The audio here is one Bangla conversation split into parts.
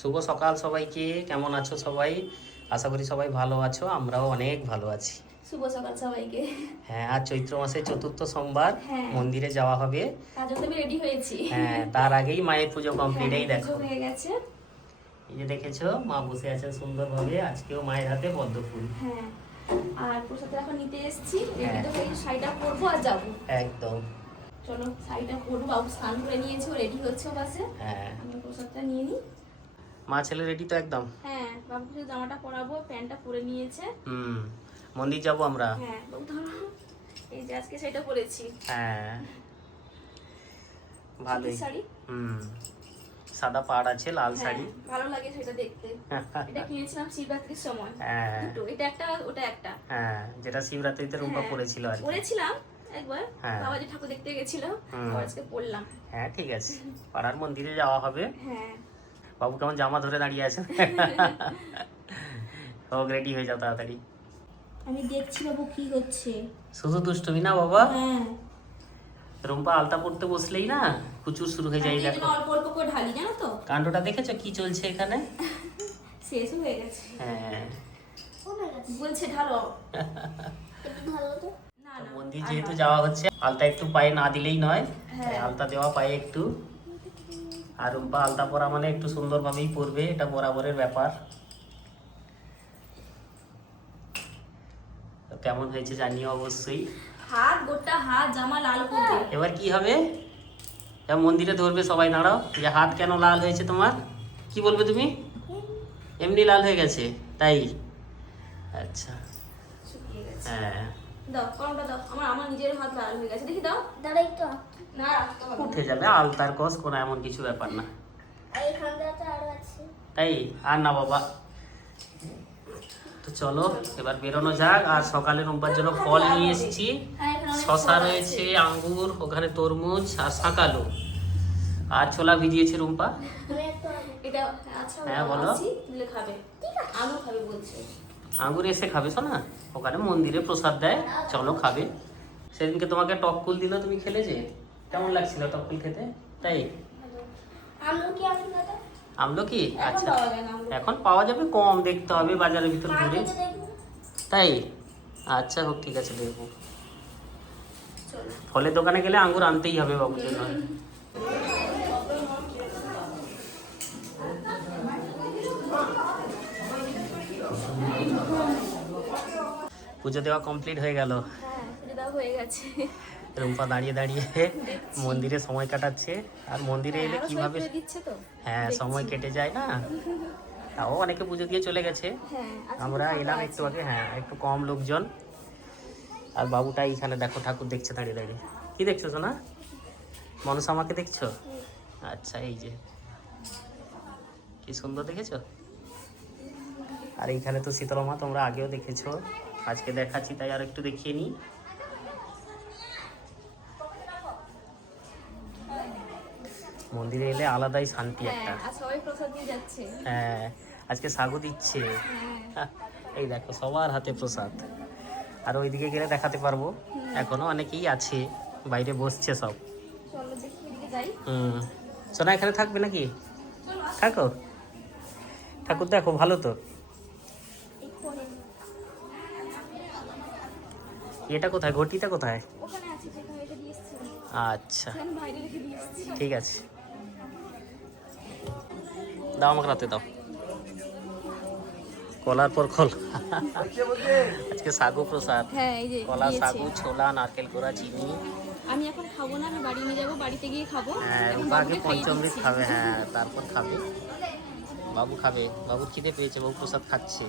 শুভ সকাল সবাইকে। কেমন আছো সবাই? আশা করি সবাই ভালো আছো, আমরাও অনেক ভালো আছি। শুভ সকাল সবাইকে। হ্যাঁ, আজ চৈত্র মাসের চতুর্থ সোমবার, হ্যাঁ। মন্দিরে যাওয়া হবে। তার জন্য আমি রেডি হয়েছি। হ্যাঁ, তার আগেই মায়ের পুজো কমপ্লিট। হ্যাঁ, এই পুজো দেখো, হয়ে গেছে। এই যে দেখেছো মা বসে আছেন সুন্দরভাবে। আজকেও মায়ের হাতে পদ্ম ফুল। হ্যাঁ, আর প্রসাদটা এখন নিতে এসেছি। রেডি হ্যাঁ। তো হয়ে শাড়িটা পরবো আর যাবো। একদম। চলো শাড়িটা পরবো, বাবু স্নান করে নিয়েছে, রেডি হচ্ছে ও পাশে। হ্যাঁ, আমি প্রসাদটা নিয়ে নিই। মা ছেলে রেডি তো একদম। হ্যাঁ, বাবুকে জামাটা পরাবো, প্যান্টটা পরে নিয়েছে। মন্দির যাবো আমরা। হ্যাঁ, বাবু ধরো, এই যে আজকে শাড়িটা পরেছি। হ্যাঁ, ভালোই। সুতির শাড়ি। সাদা পাড় আছে, লাল হ্যাঁ, শাড়ি। ভালো লাগে সেটা দেখতে। এটা কিনেছিলাম শিবরাত্রির সময়। হ্যাঁ। দুটো, এটা একটা ওটা একটা। হ্যাঁ, যেটা শিবরাত্রিতে রূপা হ্যাঁ, পড়েছিল আর কি। পরেছিলাম একবার, হ্যাঁ। বাবাজি ঠাকুর দেখতে গেছিল, আজকে পড়লাম। হ্যাঁ, ঠিক আছে, পাড়ার মন্দিরে যাওয়া হবে। হ্যাঁ। বাবু কেমন জামা ধরে দাঁড়িয়ে আছে। হোক, রেডি হয়ে যাও তাড়াতাড়ি। আমি দেখছি বাবু কি হচ্ছে। শুধু দুষ্টুমি না বাবা, হ্যাঁ, রুম্পা আলতা পড়তে বসলেই না কুচুর শুরু হয়ে যায়। আমি দেখো অল্প অল্প করে ঢালি, জানো তো। কাণ্ডটা দেখেছো কি চলছে এখানে? শেষ হয়ে গেছে। হ্যাঁ। বলছে ঢালো, একটু ঢালো তো। না না, মন্দির যেহেতু যাওয়া হচ্ছে, আলতা একটু পায়ে না দিলেই নয়। হ্যাঁ। তাই আলতা দেওয়া পায়ে একটু। আর রুম্পা আলতা পরা মানে একটু সুন্দরভাবেই পরবে, এটা বরাবরের ব্যাপার। তো কেমন হয়েছে জানিও অবশ্যই। হাত গোটা হাত জামা লাল করবে। এবার কি হবে? এবার মন্দিরে ধরবে সবাই, দাঁড়াও। যে হাত কেন লাল হয়েছে তোমার, কি বলবে তুমি? এমনি লাল হয়ে গেছে তাই? আচ্ছা। শুকিয়ে গেছে। হ্যাঁ, দাও কমটা দাও, আমার নিজের হাত লাল হয়ে গেছে, দেখি দাও। দাঁড়া একটু, না রাখতে পারবো উঠে যাবে, আলতার কস কোনো এমন কিছু ব্যাপার না। এইখানটা তো আরো আছে। তাই আর না বাবা। তো চলো এবার বেরোনো যাক। আর সকালে রুম্পার জন্য ফল নিয়ে এসেছি। হ্যাঁ, এখানে অনেক শশা ফল রয়েছে, আছে। আঙ্গুর, ওখানে তরমুজ আর শাকালো। আর ছোলা ভিজিয়েছে রুম্পা। এটা আচ্ছা, হ্যাঁ, বলো। আসি, দিলে খাবে। আলু খাবে বলছে। আঙ্গুর এসে খাবে শোনা, ওখানে মন্দিরে প্রসাদ দেয়, চলো খাবে। সেদিনকে তোমাকে টককুল দিল, তুমি খেলে যে কেমন লাগছিল টককুল খেতে? তাই আমলকি আছে দাদা? আমলকি? এখন আচ্ছা, পাওয়া যায় না আমলকি। এখন পাওয়া যাবে, কম দেখতে হবে বাজারের ভিতর ঘুরে। মার্কেটে দেখবো। তাই আচ্ছা, হোক, ঠিক আছে, দেখবো। চলো। ফলের দোকানে গেলে আঙ্গুর আনতেই হবে বাবুর জন্য। পুজো দেওয়া কমপ্লিট হয়ে গেল। হ্যাঁ, এটা দাও হয়ে গেছে। রুম্পা দাঁড়িয়ে দাঁড়িয়ে মন্দিরে সময় কাটাচ্ছে। আর মন্দিরে এলে আরো সবাই কিভাবে, করে দিচ্ছে তো। হ্যাঁ, সময় কেটে যায় না। তাও অনেকে পুজো দিয়ে চলে গেছে, হ্যাঁ, আজকে আমরা ফাঁকা এলাম আছে। একটু আগে। হ্যাঁ, একটু কম লোকজন। আর বাবুটা এইখানে দেখো ঠাকুর দেখছে দাঁড়িয়ে দাঁড়িয়ে। কি দেখছো সোনা? মনসা আমাকে দেখছো? আচ্ছা, এই যে কি সুন্দর দেখেছো। আর এইখানে তো শীতলা মা, তোমরা আগেও দেখেছো, আজকে দেখাচ্ছি তাই আর একটু দেখিয়ে নিই। মন্দিরে এলে আলাদাই শান্তি একটা। হ্যাঁ, আর সবাই প্রসাদ দিয়ে যাচ্ছে। হ্যাঁ, আজকে সাগু দিচ্ছে। হ্যাঁ, এই দেখো সবার হাতে প্রসাদ। আর ওইদিকে গেলে দেখাতে পারবো, এখনো অনেকেই আছে বাইরে বসছে সব। চলো দেখি এদিকে যাই। সোনা এখানে থাকবে নাকি? চলো থাকো, ঠাকুর দেখো ভালো তো। এটা কোথায়, ঘটিটা কোথায়? ওখানে আছে, যেখানে রেখে দিয়ে এসেছি। আচ্ছা, সেখানে বাইরে রেখে দিয়ে এসেছি। ঠিক আছে, দাও আমাকে রাতে দাও। কলার পর কল। আজকে সাগু প্রসাদ। হ্যাঁ, এই যে কলা, দিয়েছে। সাগু, ছোলা, নারকেল কোড়া, চিনি। আমি এখন খাবো না, আমি বাড়ি নিয়ে যাবো, বাড়িতে গিয়ে খাবো। হ্যাঁ, এখন রূপা আগে বাবুকে খাইয়ে পঞ্চমৃত দিচ্ছি। খাবে। হ্যাঁ, তারপর খাবে বাবু। খাবে, বাবুর খিদে পেয়েছে, বাবু প্রসাদ খাচ্ছে।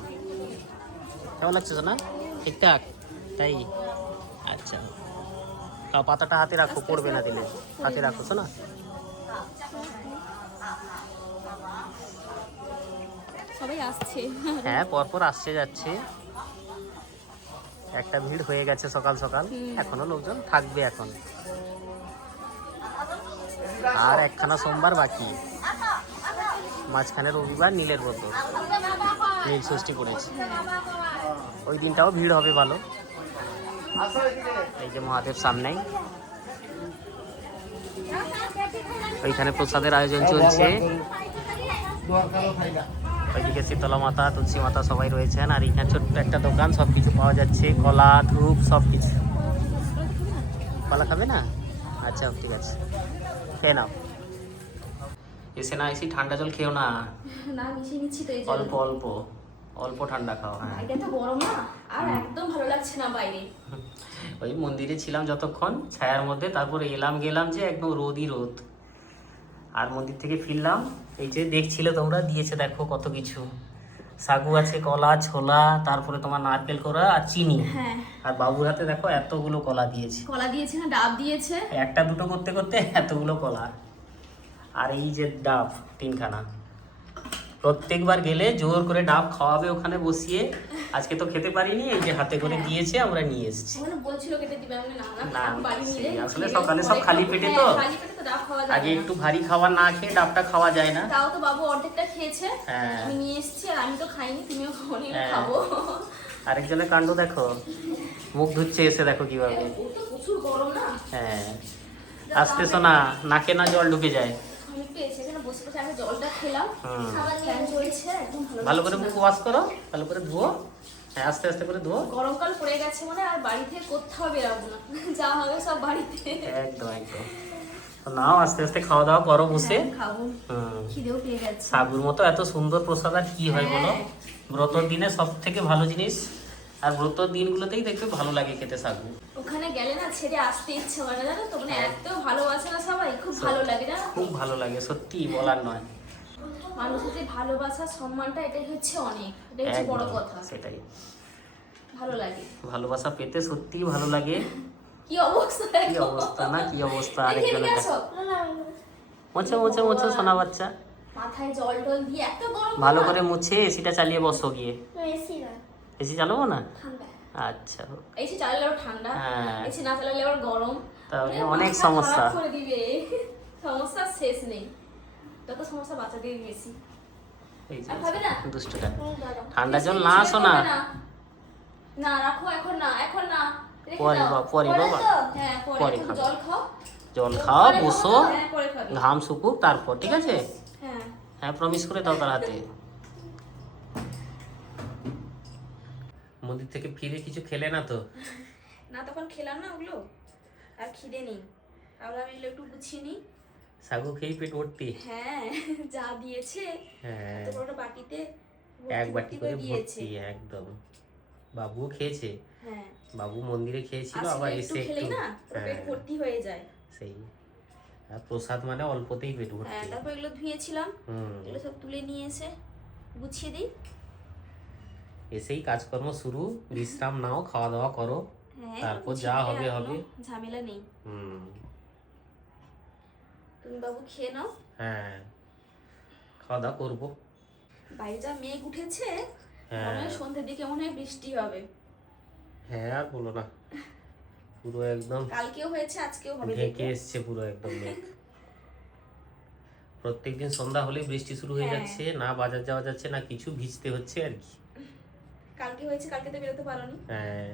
কেমন লাগছে না? ঠিকঠাক? তাই আচ্ছা, খাও, পাতাটা হাতে রাখো, পড়বে না দিলে। হাতে রাখো শোনা। সবাই আসছে। হ্যাঁ, পরপর আসছে যাচ্ছে, একটা ভিড় হয়ে গেছে সকাল সকাল। এখনো লোকজন থাকবে এখন। আর একখানা সোমবার বাকি, মাঝখানে রবিবার নীলের ব্রত, নীল ষষ্ঠী পড়েছে। ওই দিনটাও ভিড় হবে ভালো। এই যে মহাদেব সামনেই, ওইখানে প্রসাদের আয়োজন চলছে। ওইদিকে শীতলা মাতা, তুলসী মাতা সবাই রয়েছেন। আর এখানে ছোট্ট একটা দোকান, সব কিছু পাওয়া যাচ্ছে, কলা, ধূপ, সব কিছু। কলা খাবে না? আচ্ছা ঠিক আছে, খেয়ে নাও। এসে না এসে ঠান্ডা জল খেও না, না মিশিয়ে নিচ্ছি তো এই জন্য। অল্প অল্প অল্প ঠান্ডা খাও। হ্যাঁ, এটা তো গরম না, আর একদম ভালো লাগছে না বাইরে। ওই মন্দিরে ছিলাম যতক্ষণ ছায়ার মধ্যে, তারপরে গেলাম যে একদম রোদই রোদ। আর মন্দির থেকে ফিরলাম, এই যে দেখছিলে তোমরা, দিয়েছে দেখো কত কিছু। সাগু আছে, কলা, ছোলা, তারপরে তোমার নারকেল কোড়া আর চিনি। হ্যাঁ, আর বাবুর হাতে দেখো এতগুলো কলা দিয়েছে। কলা দিয়েছে না, ডাব দিয়েছে। একটা দুটো করতে করতে এতগুলো কলা। আর এই যে ডাব 3খানা। প্রত্যেকবার গেলে জোর করে ডাব খাওয়াবে ওখানে বসিয়ে। আজকে তো খেতে পারিনি, এই যে হাতে করে দিয়েছে, আমরা নিয়ে এসেছি। মানে বলছিল কেটে দিবে, আমি না না না, বাড়ি নিলে আসলে সকালে সব খালি পেটে তো, খালি পেটে তো ডাব খাওয়া যায় আগে না। একটু ভারী খাবার না খেয়ে ডাবটা খাওয়া যায় না। তাও তো বাবু অর্ধেকটা খেয়েছে, হ্যাঁ। আমি নিয়ে এসেছি, আর আমি তো খাইনি, তুমিও খাওনি, হ্যাঁ। খাবো। আরেকজনের কাণ্ড দেখো, মুখ ধুচ্ছে এসে, দেখো কিভাবে। ও তো প্রচুর গরম না। হ্যাঁ, আসতেছো না, নাকে না জল ঢুকে যায়। আমি একটু এসে এখানে বসে বসে আগে জলটা খেলাম, হুম। ফ্যান চলছে, একদম ভালো করে লাগছে মুখ না। ওয়াশ করো, ভালো করে ধুও। হ্যাঁ, আস্তে আস্তে করে ধুও। গরমকাল পড়ে গেছে মানে আর বাড়ি থেকে কোথাও বেরাবো না, যা হবে সব বাড়িতে। একদম একদম। তো নাও, আস্তে আস্তে খাওয়া দাওয়া করো বসে। হ্যাঁ, খাবো, হুম। খিদেও পেয়ে গেছে। সাগুর মতো এত সুন্দর প্রসাদ আর কি হয় বলো। হ্যাঁ। ব্রতর দিনে সব থেকে ভালো জিনিস, আর ব্রতর দিনগুলোতেই দেখবে ভালো লাগে খেতে সাগু। ওখানে গেলে না ছেড়ে আসতে ইচ্ছে হয় না, জানো তো, মানে এত ভালোবাসে না সবাই, খুব ভালো লাগে না। খুব ভালো লাগে, সত্যি বলার নয়। মানুষের যে ভালোবাসা, সম্মানটা, এটাই হচ্ছে অনেক, এটাই হচ্ছে বড় একদম, কথা। সেটাই। ভালো লাগে। ভালোবাসা পেতে সত্যিই ভালো লাগে। কি অবস্থা কি দেখো। অবস্থা না, কি অবস্থা। দেখে আরেকজনের নিয়ে আসো। মোছো মোছো মোছো সোনা বাচ্চা, মাথায় জল টল দিয়ে এত গরম। ভালো করে মুছে এসিটা চালিয়ে বসো গিয়ে। এসি না, এসি চালাবো না? ঠান্ডা। আচ্ছা, এসি চালালে আবার ঠান্ডা, হ্যাঁ। এসি না চালালে আবার গরম। তাহলে মানে অনেক মাথা সমস্যা। খারাপ করে দিবে, সমস্যা শেষ নেই। যত সমস্যা বাচ্চাদের বেশি। এই যে আর খাবে না? দুষ্টুটা। ঠান্ডা জল না আসো না। না রাখো, এখন না, এখন না, রেখে পরে দাও। পরে বাবা, হ্যাঁ, পরে পরে খাবে। জল খাও। জল খাও, পরে বসো, খাবো, হ্যাঁ, পরে খাবে। ঘাম শুকুক তারপর, ঠিক আছে? হ্যাঁ। হ্যাঁ, প্রমিস করে দাও তার হাতে। মন্দির থেকে ফিরে কিছু খেলে না তো? না, তখন খেলাম না ওগুলো, আর খিদে নেই। আমরা আমি এগুলো একটু গুছিয়ে নিই। সাগু খেয়ে পেট ভর্তি? হ্যাঁ, যা দিয়েছে, হ্যাঁ, এত বড় বাটিতে এক বাটি করে দিয়েছে। ভর্তি একদম। বাবুও খেয়েছে, হ্যাঁ, বাবু মন্দিরে খেয়েছিল, আসলে আবার একটু এসে একটু। খেলেই না পুরো পেট হ্যাঁ, ভর্তি হয়ে যায়। সেই। আর প্রসাদ মানে অল্পতেই পেট ভর্তি। হ্যাঁ, তারপর এগুলো ধুয়েছিলাম, হুম। এগুলো সব তুলে নিয়ে এসে গুছিয়ে দিই। এসেই কাজকর্ম শুরু, বিশ্রাম নাও, খাওয়া দাওয়া করো, হ্যাঁ, তারপর গুছিয়ে যা দিলে হবে আর হবে। কোনো ঝামেলা নেই। হুম। তুমি বাবু খেয়ে নাও। হ্যাঁ, খাওয়া দাওয়া করবো। বাইরে যা মেঘ উঠেছে, হ্যাঁ। মনে হয় সন্ধ্যের দিকে মনে হয় বৃষ্টি হবে। হ্যাঁ, আর বলো না, পুরো একদম কালকেও হয়েছে, আজকেও হবে। ঢেকে এসছে পুরো একদম মেঘ। প্রত্যেকদিন সন্ধ্যা হলেই বৃষ্টি শুরু হয়ে হ্যাঁ। যাচ্ছে, না বাজার যাওয়া যাচ্ছে না কিছু, ভিজতে হচ্ছে আর কি। কালকে হয়েছে, কালকে তো বেরোতে পারোনি। হ্যাঁ,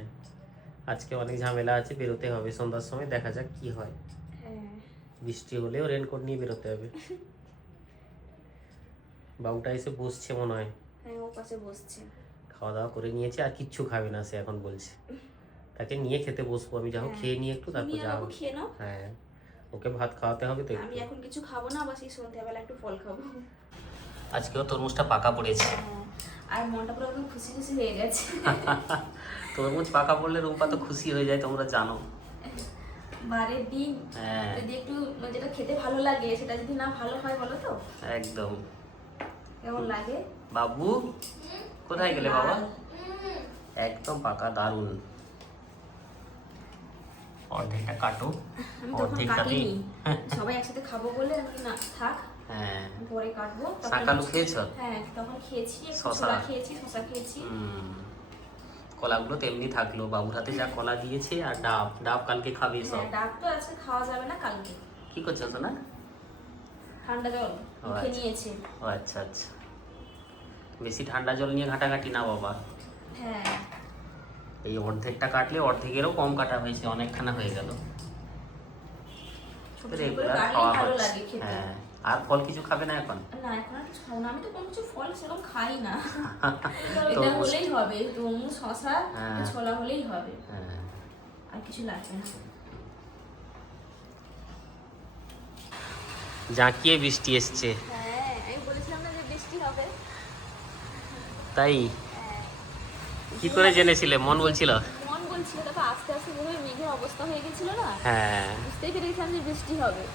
আজকে অনেক ঝামেলা আছে, বেরোতে হবে সন্ধ্যার সময়, দেখা যাক কি হয়। হ্যাঁ। বৃষ্টি হলেও রেনকোট নিয়ে বেরোতে হবে। বাবুটা এসে বসছে মনে হয়, হ্যাঁ, ও পাশে বসছে। খাওয়া দাওয়া করে নিয়েছে, আর কিচ্ছু খাবে না সে এখন বলছে। তাকে নিয়ে খেতে বসবো আমি, যাও হ্যাঁ। খেয়ে নিয়ে একটু, তারপর তুমি আর যাও। বাবু খেয়ে নাও। হ্যাঁ, ওকে ভাত খাওয়াতে হবে তো আমি একটু। এখন কিছু খাবো না, বাস এই সন্ধ্যাবেলা একটু ফল খাবো। আজকেও তরমুজটা পাকা পড়েছে। হ্যাঁ, আর মনটা পুরো একদম খুশি খুশি হয়ে গেছে। তরমুজ পাকা পড়লে রূপা তো খুশি হয়ে যায়, তোমরা জানো। বারের দিন হ্যাঁ, যদি একটু যেটা খেতে ভালো লাগে, সেটা যদি না ভালো হয় বলো তো একদম। কেমন লাগে। বাবু কোথায় গেলে বাবা? একদম পাকা, দারুণ। অর্ধেকটা কাটো, আমি তখন অর্ধেকটাতেই। কাটিনি, সবাই একসাথে খাবো বলে আমি না থাক, হ্যাঁ, পরে কাটবো। তখন শাকালু খেয়েছো? হ্যাঁ, তখন খেয়েছি, একটু শসা? ছোলা খেয়েছি, শসা খেয়েছি। কলাগুলো তেমনি থাকলো, বাবুর হাতে যা কলা দিয়েছে, আর ডাব, ডাব কালকে খাবে সব। হ্যাঁ, ডাব তো আজকে খাওয়া যাবে না, কালকে। কি করছো তো না? ঠান্ডা জল মুখে আচ্ছা। নিয়েছে। ও আচ্ছা আচ্ছা, বেশি ঠান্ডা জল নিয়ে ঘাটাঘাটি না বাবা। হ্যাঁ, এই অর্ধেকটা কাটলে, অর্ধেকেরও কম কাটা হয়েছে, অনেকখানা হয়ে গেল। ছোট ছোট করে রেগুলার কাটলেই খাওয়া ভালো হচ্ছে। লাগে খেতে। হ্যাঁ, আর ফল কিছু খাবে না এখন? না এখন আর কিছু খাবো না, আমি তো কোনো কিছু ফল সেরকম খাই না। এটা তরমুজ। হলেই হবে, তরমুজ, শশা, হ্যাঁ। ছোলা হলেই হবে, হ্যাঁ। আর কিছু লাগবে না। জাঁকিয়ে বৃষ্টি এসছে। হ্যাঁ আমি বলেছিলাম না যে বৃষ্টি হবে। তাই কি করে জেনেছিলে? মন বলছিল? মন বলছিল, তারপর আস্তে আস্তে যেভাবে মেঘের অবস্থা হয়ে গেছিল না, হ্যাঁ। বুঝতেই পেরে গেছিলাম যে বৃষ্টি হবে।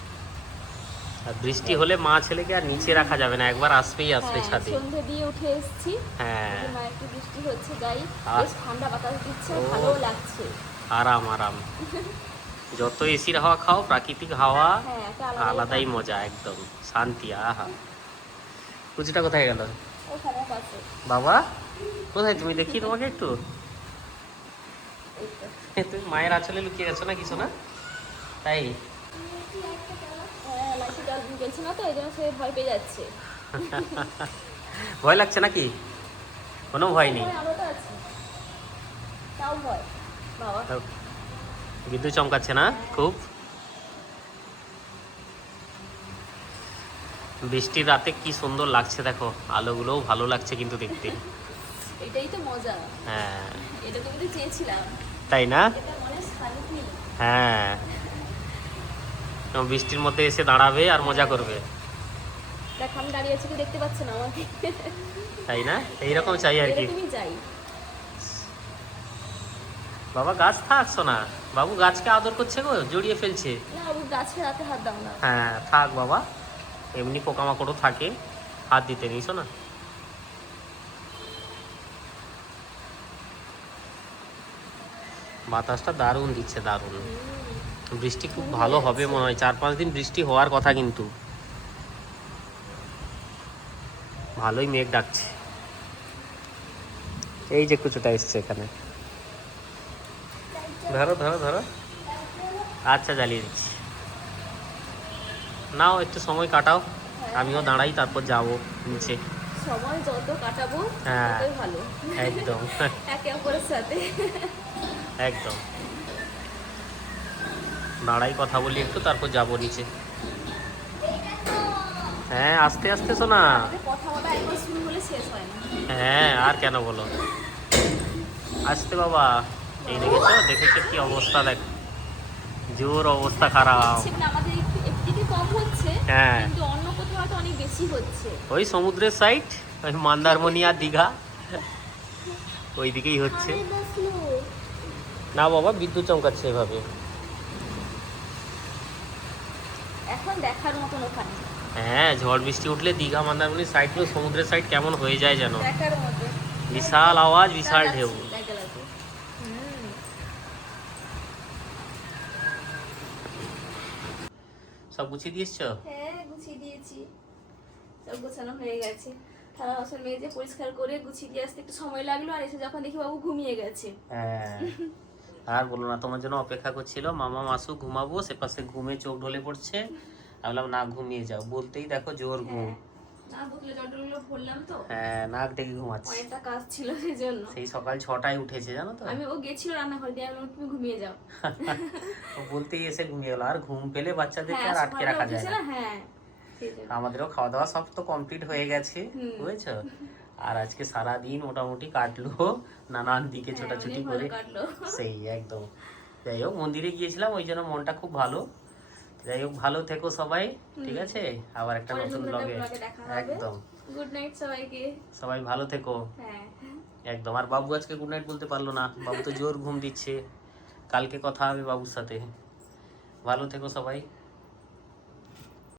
আর বৃষ্টি হলে মা ছেলেকে আর নিচে রাখা যাবে না, একবার আসবেই আসবে হ্যাঁ, ছাদে। সন্ধ্যে দিয়ে উঠে এসেছি, হ্যাঁ। মা একটু বৃষ্টি হচ্ছে, যাই আহ। বেশ ঠান্ডা বাতাস দিচ্ছে, ও। ভালোও লাগছে। আরাম আরাম। যত এসির হাওয়া খাও, প্রাকৃতিক হাওয়া হ্যাঁ, একটা আলাদাই মজা, একদম শান্তি। আহা, কুচিটা কোথায় গেল? ওখানে পাশে। বাবা কোথায় তুমি? দেখি তোমাকে একটু। এই তো। তুমি মায়ের আঁচলে লুকিয়ে গেছো না কিছু না? তাই? হ্যাঁ, লাইটে জল জ্বলছে না তো, এই জন্য সে ভয় পেয়ে যাচ্ছে। ভয় লাগছে নাকি? কোনো ভয় নেই। ভয় আলোটা আছে, তাও ভয়। বাবা বিদ্যুৎ চমকাচ্ছে না খুব? বৃষ্টির রাতে কি সুন্দর লাগছে দেখো, আলোগুলোও ভালো লাগছে কিন্তু দেখতে। এটাই তো মজা, হ্যাঁ। এটা তো কিন্তু চেয়েছিলাম, তাই না? এটা মনে শান্তি। হ্যাঁ। এবং বৃষ্টির মধ্যে এসে দাঁড়াবে আর মজা করবে। দেখ আমি দাঁড়িয়ে আছি, কেউ দেখতে পাচ্ছে না আমাকে। তাই না? এইরকম চাই আর কি। এরকমই যাই। বাবা গাছ থাকছো না, বাবু গাছকে আদর করছে গো, জড়িয়ে ফেলছে। না বাবু, গাছে হাতে হাত দাও না। হ্যাঁ থাক বাবা, এমনি পোকামাকড়ও থাকে, হাত দিতে নিছো না। বাতাসটা দারুণ দিচ্ছে, দারুণ। বৃষ্টি খুব ভালো হবে মনে হয়, 4-5 দিন বৃষ্টি হওয়ার কথা, কিন্তু ভালোই মেঘ ডাকছে। এই যে কুচুটা এসছে এখানে, ধরো ধরো ধরো। আচ্ছা জ্বালিয়ে দিচ্ছি, নাও একটু সময় কাটাও, আমিও দাঁড়াই, তারপর যাবো নিচে। সময় যত কাটাবো হ্যাঁ। ততই ভালো, একদম একে অপরের সাথে। একদম দাঁড়াই, কথা বলি একটু, তারপর যাবো নিচে। হ্যাঁ আস্তে আস্তে শোনা। আমাদের কথা বলা একবার শুরু হলে শেষ হয় না। হ্যাঁ আর কেন বলো, আসতে বাবা। এই দেখেছো দেখেছো কি অবস্থা, দেখ জোর অবস্থা খারাপ। হচ্ছে না, আমাদের একদিকে কম হচ্ছে, হ্যাঁ। কিন্তু অন্য কোথাও হয়তো অনেক বেশি হচ্ছে। ওই সমুদ্রের সাইড, ওই মন্দারমণি আর দীঘা, ওই দিকেই হচ্ছে। না বাবা, বিদ্যুৎ চমকাচ্ছে এভাবে। এখন দেখার মতন ওখানে, হ্যাঁ ঝড় বৃষ্টি উঠলে দীঘা মন্দারমণির সাইডগুলো, সমুদ্রের সাইড কেমন হয়ে যায় যেন, দেখার মতো। বিশাল আওয়াজ, বিশাল ঢেউ। দেখা লাগবে। সব গুছিয়ে দিয়েছো? হ্যাঁ গুছিয়ে দিয়েছি, সব গোছানো হয়ে গেছে। থালা বাসন মেজে পরিষ্কার করে গুছিয়ে দিয়ে আসতে একটু সময় লাগলো, আর এসে যখন দেখি বাবু ঘুমিয়ে গেছে। হ্যাঁ আর বলো না, তোমার জন্য অপেক্ষা করছিল, মামা মাসু ঘুমাবো, সে পাশে ঘুমে চোখ ঢলে পড়ছে। আমি বললাম না ঘুমিয়ে যাও, বলতেই দেখো জোর ঘুম। না বোতলে জলগুলো ভরলাম তো, হ্যাঁ নাক ডেকে ঘুমাচ্ছে। অনেকটা কাজ ছিল সেই জন্য। সেই সকাল 6টায় উঠেছে জানো তো। ও গেছিল রান্নাঘর দিয়ে, আমি বললাম, তুমি ঘুমিয়ে যাও। ও বলতেই এসে ঘুমিয়ে গেল। আর ঘুম পেলে বাচ্চাদেরকে হ্যাঁ আর আটকে সকালবেলা রাখা যায় উঠেছে না। না, হ্যাঁ সেই জন্য। আমাদেরও খাওয়া দাওয়া সব তো কমপ্লিট হয়ে গেছে, বুঝেছো। আর আজকে সারা দিন মোটামুটি কাটলো নানান দিকে ছোটাছুটি অনেক করে। ভালো কাটলো। সেই একদম। যাই হোক মন্দিরে গিয়েছিলাম, ওই জন্য মনটা খুব ভালো। যাই হোক ভালো থেকো সবাই, ঠিক আছে। আবার একটা পরের নতুন নতুন ব্লগে ব্লগে দেখা হবে। একদম। গুড নাইট সবাইকে। সবাই ভালো থেকো হ্যাঁ একদম। আর বাবু আজকে গুড নাইট বলতে পারলো না, বাবু তো জোর ঘুম দিচ্ছে। কালকে কথা হবে বাবুর সাথে। ভালো থেকো সবাই।